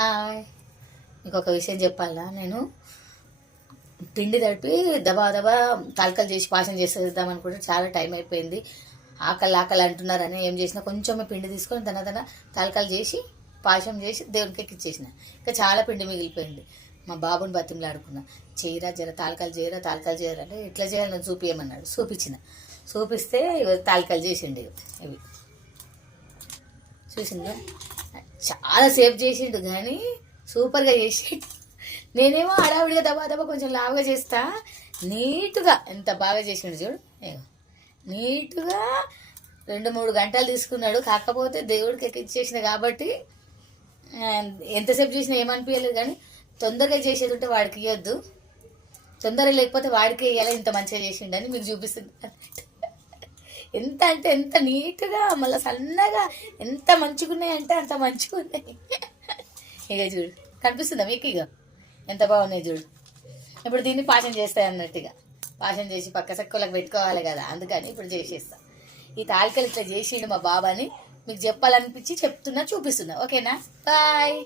Hi, మీకు ఒక విషయం చెప్పాలా. నేను పిండి తడిపి దబా దబా తాలికలు చేసి పాశం చేసేద్దాం అనుకుంటే చాలా టైం అయిపోయింది. ఆకలి ఆకలి అంటున్నారని ఏం చేసినా కొంచెమే పిండి తీసుకొని తన తాలికలు చేసి పాశం చేసి దేవునికి ఎక్కిచ్చేసిన. ఇంకా చాలా పిండి మిగిలిపోయింది. మా బాబుని బతిమలాడుకున్నా, చేయరా జర తాలికలు చేయరా అంటే ఇట్లా చేయాలి నేను చూపించమన్నాడు. చూపిస్తే తాలికలు చేసిండు. ఇవి చూసిందా, చాలా సేఫ్ చేసిండు కానీ సూపర్గా చేసిండు. నేనేమో హడావుడిగా దబా కొంచెం లావుగా చేస్తా. నీట్గా ఎంత బాగా చేసిండు చూడు. నీట్గా 2-3 గంటలు తీసుకున్నాడు. కాకపోతే దేవుడికి ఎక్కిచ్చేసిన కాబట్టి ఎంతసేపు చేసినా ఏమనిపించలేదు. కానీ తొందరగా చేసేది ఉంటే వాడికి ఇవ్వద్దు, తొందరగా లేకపోతే వాడికి ఇవ్వాలి. ఇంత మంచిగా చేసిండని మీకు చూపిస్తుంది. ఎంత అంటే ఎంత నీట్గా, మళ్ళీ సన్నగా, ఎంత మంచిగా ఉన్నాయంటే అంత మంచిగా ఉన్నాయి. ఇక చూడు, కనిపిస్తుందా మీకు? ఇక ఎంత బాగున్నాయి చూడు. ఇప్పుడు దీన్ని పాషం చేస్తాయి అన్నట్టుగా పాషం చేసి పక్క సక్కులకు పెట్టుకోవాలి కదా, అందుకని ఇప్పుడు చేసేస్తా. ఈ తాలికలు ఇట్లా చేసిండు మా బాబాని మీకు చెప్పాలనిపించి చెప్తున్నా, చూపిస్తున్నా. ఓకేనా? బాయ్.